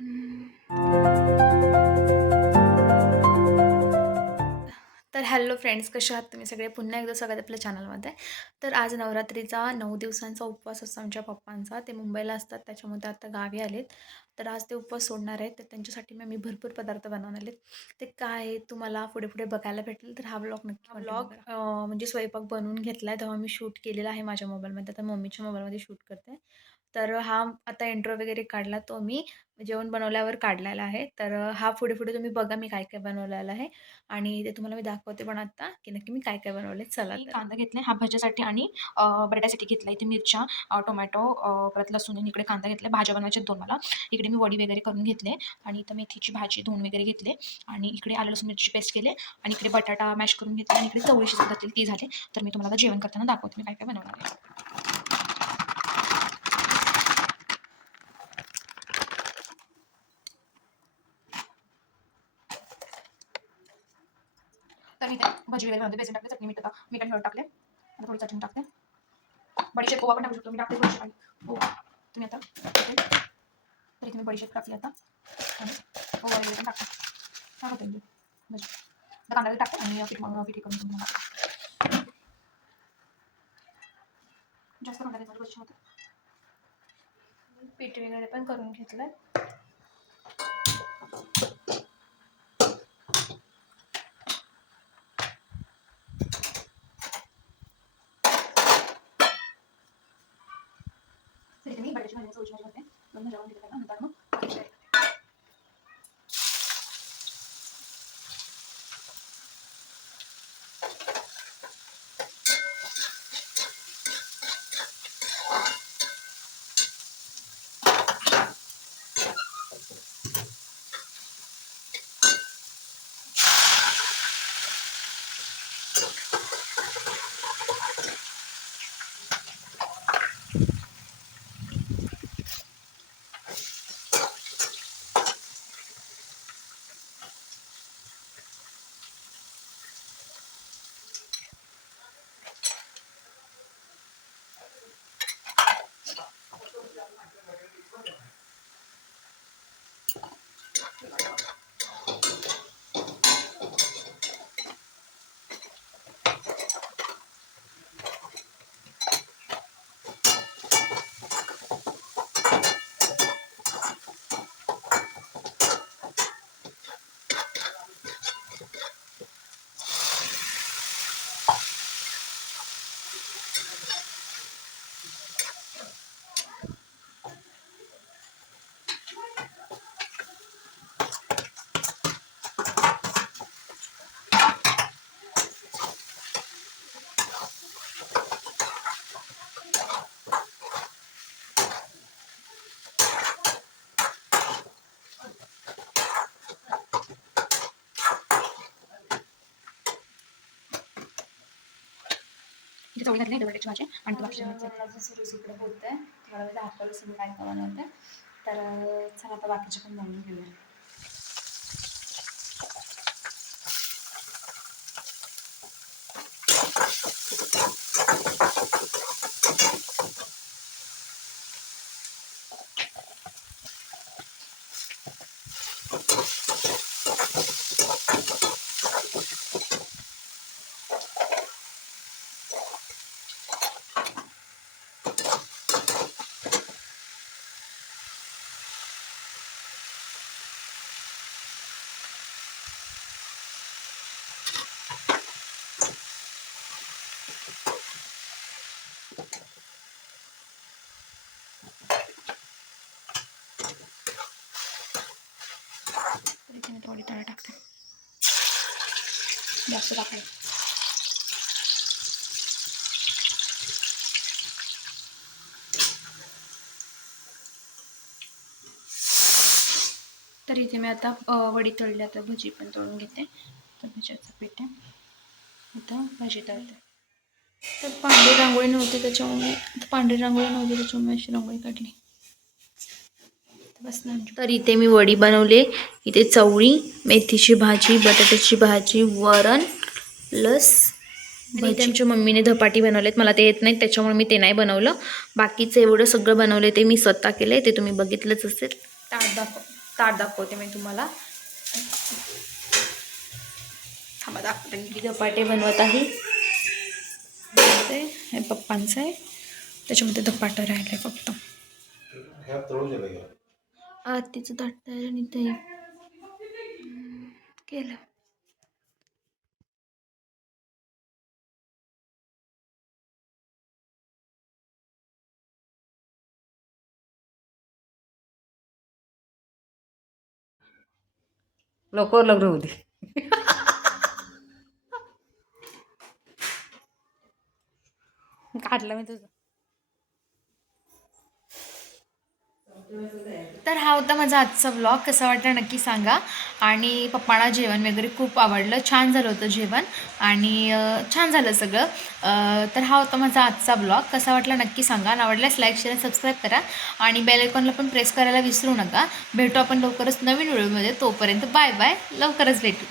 तर hello friends, कसे आहात तुम्ही सगळे? पुन्हा एकदा स्वागत आहे आपल्या चॅनलमध्ये. तर आज नवरात्रीचा 9 दिवसांचा उपवास असतो आमच्या पप्पांचा. ते मुंबईला असतात, त्याच्यामुळे ते आता गावी आलेत. तर आज ते उपवास सोडणार आहेत. तर त्यांच्यासाठी मी भरपूर पदार्थ बनवून आलेत. ते काय आहे तुम्हाला पुढे पुढे बघायला भेटेल. तर हा ब्लॉग नक्की कंटिन्यू करा. म्हणजे स्वयंपाक बनवून घेतला आहे, तेव्हा मी शूट केलेला आहे माझ्या मोबाईलमध्ये. आता मम्मीच्या मोबाईलमध्ये शूट करते. तर हा आता इंट्रो वगैरे काढला तो मी जेवण बनवल्यावर काढलेला आहे. तर हा पुढे पुढे तुम्ही बघा मी काय काय बनवलेलं आहे. आणि ते तुम्हाला मी दाखवते पण आता, की नक्की मी काय-काय बनवले. चला मी तर. कांदा घेतला हा भाज्यासाठी आणि बटाट्यासाठी घेतला. इथे मिरच्या, टोमॅटो, परत लसूण आणि इकडे कांदा घेतला. भाज्या बनवायच्या 2 मला. इकडे मी वडी वगैरे करून घेतले आणि इथं मेथीची भाजी धुवून वगैरे घेतले आणि इकडे आलं लसूण मिरची पेस्ट केले आणि इकडे बटाटा मॅश करून घेतला आणि इकडे चवळी शिजत घातलेली ती झाली. तर मी तुम्हाला आता जेवण करताना दाखवते मी काय-काय बनवणार आहे. तर इथे भजी वगैरे बनवते. बेसन टाकले, चटणी, मीठ आणि हळद टाकले. आता थोडी चटणी टाकते. बडीशेप ओवा पण टाकू शकतो. मी टाकते थोडीशी आणि ओवा. तुम्ही आता इथे तर इथे मी बडीशेप टाकली आता आणि ओवा वगैरे पण टाकते. छान होते भजी. आता कांदा टाकते आणि पीठ हे करून तुम्हाला जास्त कांदा घेतला भजी होते. पीठ वगैरे पण करून घेतलंय. तर इथे मी बटाट्याची भाजी चवळीची भाजी करते. 2 भाज्या बनवून घेते नंतर मग इथे चवळी घातली बटाट्याची भाजी आणि तुला जेवण माझं सुरू इकडे होत आहे. तुम्हाला मी दाखवलं सगळं काय काय बनवते. तर चला आता बाकीचे पण बनवून घेऊया. तर इथे मी थोडी तळ टाकते. जास्त टाकले. तर इथे मी आता वडी तळली. आता भजी पण तळून घेते. तर भज्याचं पीठ आहे. इथं भाजी तळते. तर पांढरी रांगोळी नव्हती त्याच्यामुळे अशी रांगोळी काढली. तर इथे मी वडी बनवले. इथे चवळी, मेथीची भाजी, बटाट्याची भाजी, वरण प्लस इथे आमच्या मम्मीने धपाटी बनवलेत. मला ते येत नाहीत त्याच्यामुळे मी ते नाही बनवलं. बाकीचं एवढं सगळं बनवलं ते मी स्वतः केलं. ते तुम्ही बघितलंच असेल. ताट दाखवते मी तुम्हाला. थांबा दाखवते. मी धपाटे बनवत आहे. हे पप्पांचं आहे, त्याच्यामध्ये धपाटं राहिले फक्त. आरतीचं ताट तयार आणि ते केलं. लवकर लग्न होऊ दे. काढलं मी तुझं. तर हा होता माझा आजचा व्लॉग. कसा वाटला नक्की सांगा. आणि पप्पांना जेवण वगैरे खूप आवडलं, छान झालं होतं जेवण आणि छान झालं सगळं. तर हा होता माझा आजचा व्लॉग. कसा वाटला नक्की सांगा. आणि आवडल्यास लाईक शेअर सबस्क्राईब करा आणि बेल आयकॉनला पण प्रेस करायला विसरू नका. भेटू आपण लवकरच नवीन व्हिडिओमध्ये. तोपर्यंत बाय बाय. लवकरच भेटू.